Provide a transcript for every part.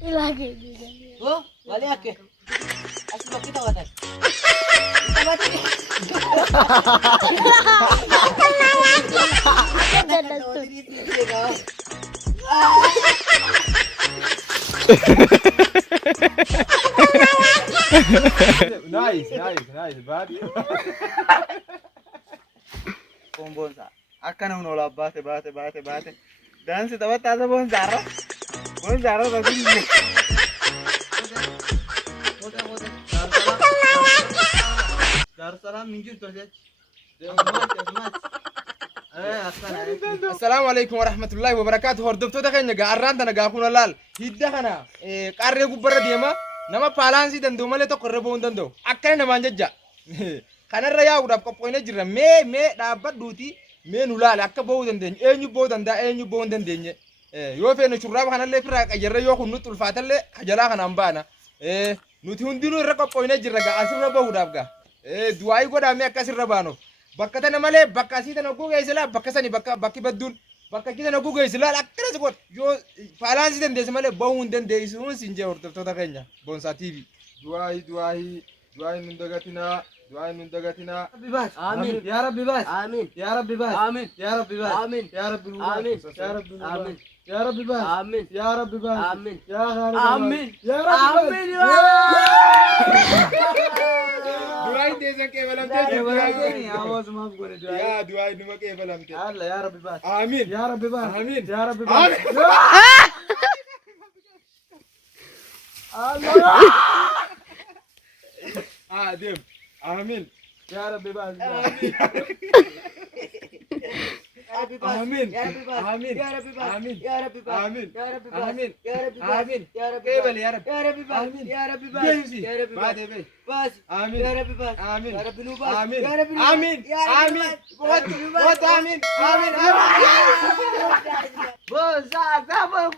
Lagi. Oh, balik ke. Asli kita watak. Nice, bad. Bonza. Akkana unola bate. Dansi tabat ada bonzara. Bonzara tadi. Darsalam minjul terjadi. السلام عليكم ورحمة الله وبركاته. هردفتو تكين نجا أران تنجا كونا لال. هيدا خنا كاري غبرة ديما. نما بالانسي دندو ماله تو قربون دندو. أكن نما جدّا. خنا ريا وداب كبوينة جرا. مي دابا دوتي. مي نولال أكبر بودن دين. أنيو بودن دين. يوفي نشرب خنا اللي فرق أجرا يوخو نطول فاتل خجلا خنا أمبانا. نوتي هندينو ركب كبوينة جرا. أسرنا بوداب كا. دواي قدا مي أكسر ربانو. Bakka tana malee bakka asii tana oguu geessila bakka sani bakki badduun bakka kii tana oguu geessila akkana sikot yoo faalaansi dandeessi malee bahuu hin dandeessuun siin jee hordoftoota keenya Boonsaa TV. Du'aayi nun dagatinaa. Amin. Ya Rabbi bas. Amin. Ya Rabbi bas. Amin. Ya Rabbi bas. Amin. Ya Rabbi bas. Amin. Ya Rabbi bas. Amin. Ya Rabbi bas. Amin. Ya Rabbi bas. Amin. Ya Rabbi bas. Amin. Ya Rabbi bas. Amin. Du'aayi deesan qeebalamtee Du'aayi jirti. awas maaf godhe du'aayi. Yaa du'aayi numa qeebalamte. Allah ya Rabbi bas. Amiin. Ya Rabbi bas. Amiin. Ya Rabbi bas. Allah. Deem. Amiin. Ya Rabbi bas. Amin. Ya Rabbi bas. Amin. Ya Rabbi bas. Amin. Ya Rabbi bas. Amin. Ya Rabbi bas. Amin. Ya Rabbi bas. Amin. Ya Rabbi Qeebal bas. ya Rabbi. Ya Rabbi bas. Amin. Ya Rabbi bas. Deemsi. Ya Rabbi bas. Baatee bee. Bas. Amin. Ya Rabbi bas. Amin. Ya Rabbi nu bas. Amin. Ya Rabbi nu Amin. bas. Ya Rabbi Amin. bas. Buat amin. Amin. Bonza, sabon.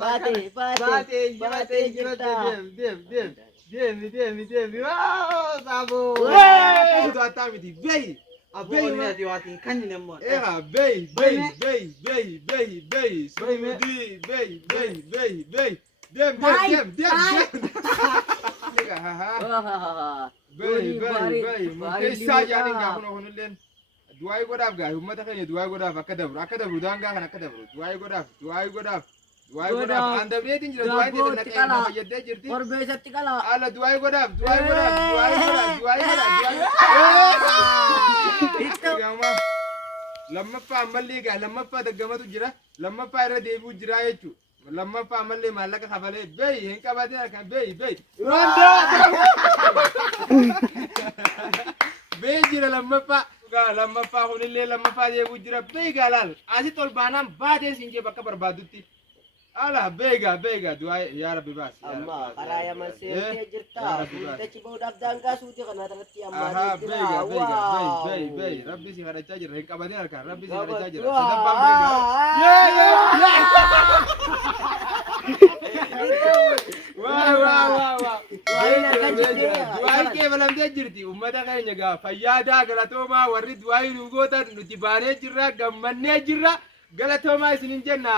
Bate. Dem. Oh, sabon. Itu atamiti. Bey. Abon ni ati wati kanyi nemo. Eha, bey. Sudi, bey. Dem. Lega, ha. Bey. Mungkin saja ni nggak kono len. Duai godaf ga, ummata kanya duai godaf akadabru danga kan akadabru. Duai godaf. Anda breathing jira duai de nak nak yedde jirti. Bersati kalau. Ala duai godaf. Itu yama. Lammaffaa ammallee gaa lammaffaa daggamatu jira. Lammaffaa irra deebi'u jira jechuudha. Lammaffaa ammallee maallaqa kafalee beey hin qabatee harkaan beey. Beey jira lammaffaa kunillee lammaffaa deebi'u jira. Beey gaa laal asitti ol baanaan baatee siin jee bakka barbaadutti. Ala beey gaa du'aa yaa Rabbi baas. Amma karaya masih jirta. Kita coba udah dangga suci karena terti amma. Aha beey. Rabbi si kadachaa jira. Hin qabatee harkaan Rabbi si kadachaa jira. Sadaffaan beey gaa. Waa. Du'aayi qeebalamtee jirti. Uummata keenya gaa fayyaadaa galatoomaa warri du'aayi nu gootan nuti baanee jirra gammannee jirra galatoomaa isinin jenna.